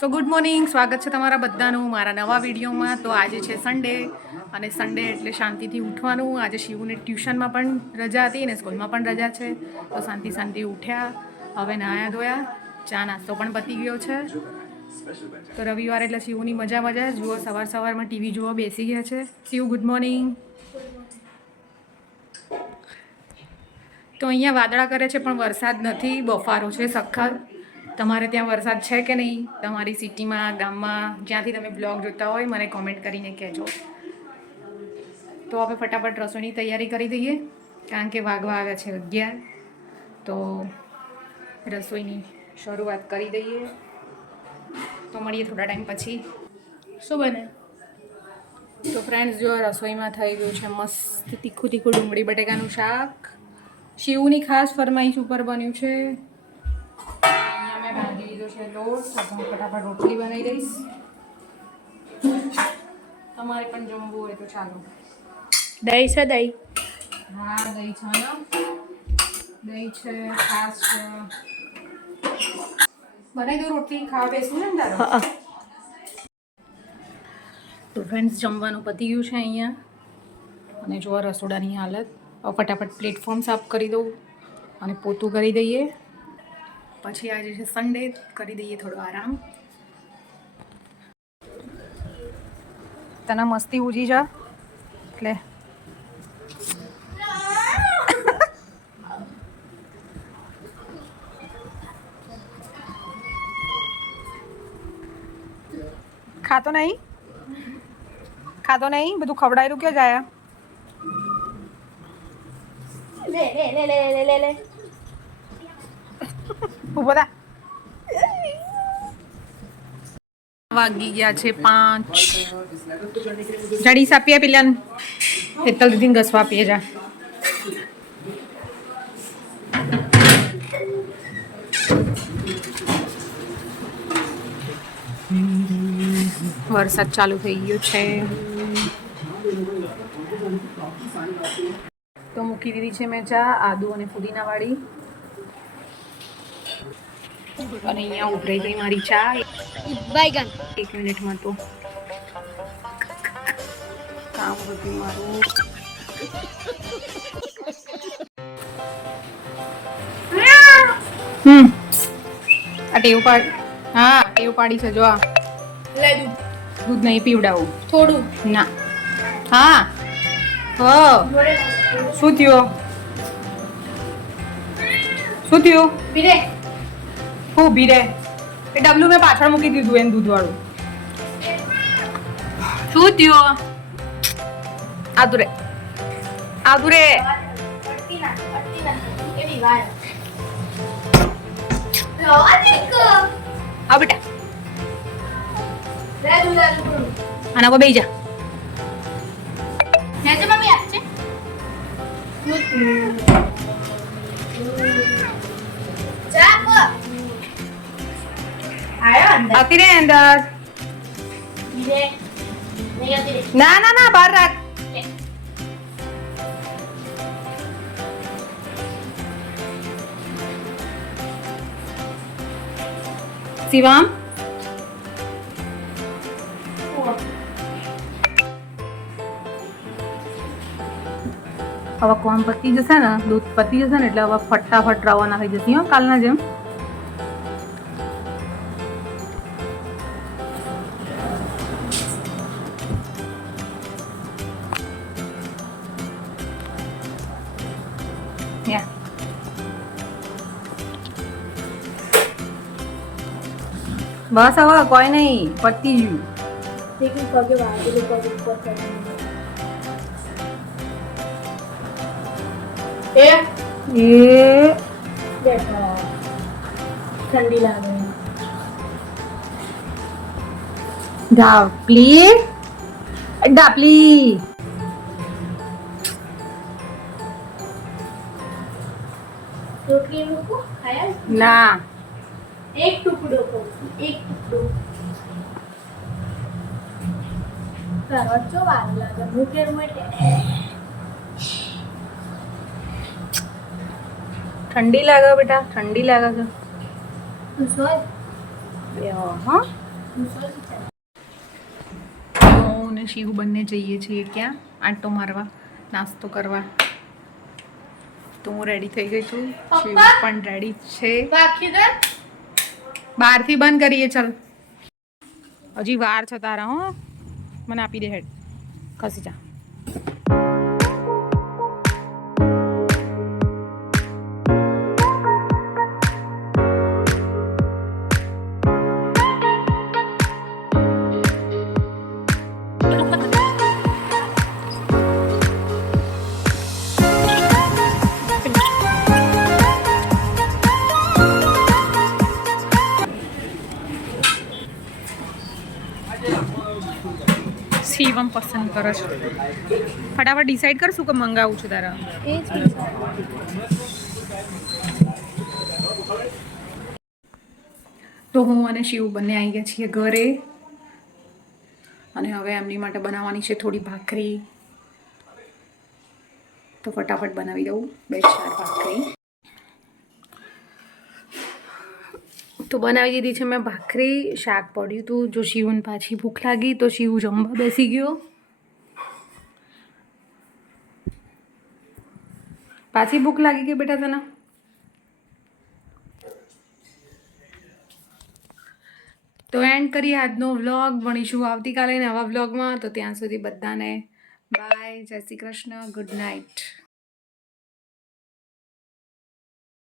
સો good morning સ્વાગત છે તમારા બધાનું મારા નવા વિડીયોમાં. તો આજે છે સન્ડે અને સન્ડે એટલે શાંતિથી ઉઠવાનું. આજે શિવને ટ્યુશનમાં પણ રજા હતી અને સ્કૂલમાં પણ રજા છે. તો શાંતિ શાંતિ ઉઠ્યા. હવે નાયા ધોયા. ચા નાસ્તો પણ પતી ગયો છે. તો રવિવાર એટલે શિવની મજા મજા. જુઓ, સવાર સવારમાં ટીવી જોવા બેસી ગયા છે. શિવ ગુડ મોર્નિંગ તો અહીંયા વાદળા કરે છે, પણ વરસાદ નથી. બફારો છે, સખત. તમારે ત્યાં વરસાદ છે કે નહીં? તમારી સિટીમાં, ગામમાં, જ્યાંથી તમે બ્લોગ જોતા હોય, મને કોમેન્ટ કરીને કહેજો. તો આપણે ફટાફટ રસોઈની તૈયારી કરી દઈએ, કારણ કે વાગવા આવ્યા છે અગિયાર. તો રસોઈની શરૂઆત કરી દઈએ. તો મળીએ થોડા ટાઈમ પછી. શું બને? તો ફ્રેન્ડ્સ જો રસોઈમાં થઈ ગયું છે મસ્ત તીખું તીખું ડુંગળી બટેકાનું શાક. શિવની ખાસ ફરમાઈશ ઉપર બન્યું છે. લીધો છે લોટ. તો હું ફટાફટ રોટલી બનાવી દઈશ. તમારે પણ જમવું હોય તો ચાલો. દહીં છે દહીં. હા દહીં છે ને. દહીં છે ખાસ છે. બનાવી દો રોટલી? ખાવા બેસવું ને તારે? તો ફ્રેન્ડ્સ જમવાનું પતી ગયું છે અહીંયા. અને જો આ રસોડાની હાલત. હવે ફટાફટ પ્લેટફોર્મ સાફ કરી દઉં અને પોતું કરી દઈએ. પછી આજે છે સન્ડે કરી દઈએ થોડો આરામ. તને મસ્તી ઉજી જા. એટલે ખાતો નહીં? ખાતો નહીં? બધું ખવડાયેલું ક્યાં જાય? લે લે લે લે લે લે લે. ઊભો વાગી ગયા છે પાંચ. જડીસ આપીએ પેલા હેતલ દીદીને ઘસવા આપીએ જા. વરસાદ ચાલુ થઈ ગયો છે. તો મૂકી દીધી છે મેં ચા, આદુ અને પુદીના વાળી અને અહીંયા ઉભરાઈ ગઈ મારી ચા. બાયગન એક મિનિટમાં તો. કામ બધું મારું. હમ. આ ટેવ પાડ હા ટેવ પાડી છે જો આ. લે દૂધ. દૂધ નહીં પીવડાવું. થોડું. ના. હા. હો. શું થયું? શું થયું? પીરે હું ઊભી રહે. એ ડબલું મેં પાછળ મૂકી દીધું એને દૂધવાળું. શું થયું? આદુરે આદુરે આ બેટા. આના પર બેસી જા. મમ્મી આપશે આવતી રે અંદર ના ના ના બહાર રાખ શિવામ હવે કોણ પતી જશે ને દૂધ પતી જશે ને એટલે હવે ફટાફટ રવાના થઈ જશે હો કાલના જેમ યા બસ હવે કોઈ નહીં પતી ગયું. લેકિન પગે વાગેલું પગે ઉપર કરીને એ? એ? બેઠા. ઠંડી લાગે. ડાપલી ડાપલી રોટલી મૂકું ખાયા? ના. એક ટુકડો એક ટુકડો. તારો ચો વાર લાગે? મૂકે માટે ઠંડી લાગે બેટા ઠંડી લાગે છે હું ને શિવ બંને જઈએ છીએ ક્યાં? આંટો મારવા નાસ્તો કરવા. તો હું રેડી થઈ ગઈ છું. શિવ પણ રેડી છે. બહારથી બંધ કરીએ ચાલ. હજી વાર છે તારા હો. મને આપી દે હેડ. ખસી જા. શિવમ પસંદ કરો છો? ફટાફટ ડિસાઈડ કરશું કે મંગાવું છું તારા. તો હું અને શિવ બંને આવી ગયા છીએ ઘરે. અને હવે એમની માટે બનાવવાની છે થોડી ભાખરી. તો ફટાફટ બનાવી દઉં બે ચાર ભાખરી. તો બનાવી દીધી છે મેં ભાખરી, શાક પડ્યું હતું જો શિવને પાછી ભૂખ લાગી તો શિવ જમવા બેસી ગયો. પાછી ભૂખ લાગી ગઈ બેટા તને? તો એન્ડ કરી આજનો વ્લોગ ભણીશું આવતીકાલે નવા વ્લોગમાં તો ત્યાં સુધી બધાને બાય જય શ્રી કૃષ્ણ. Good night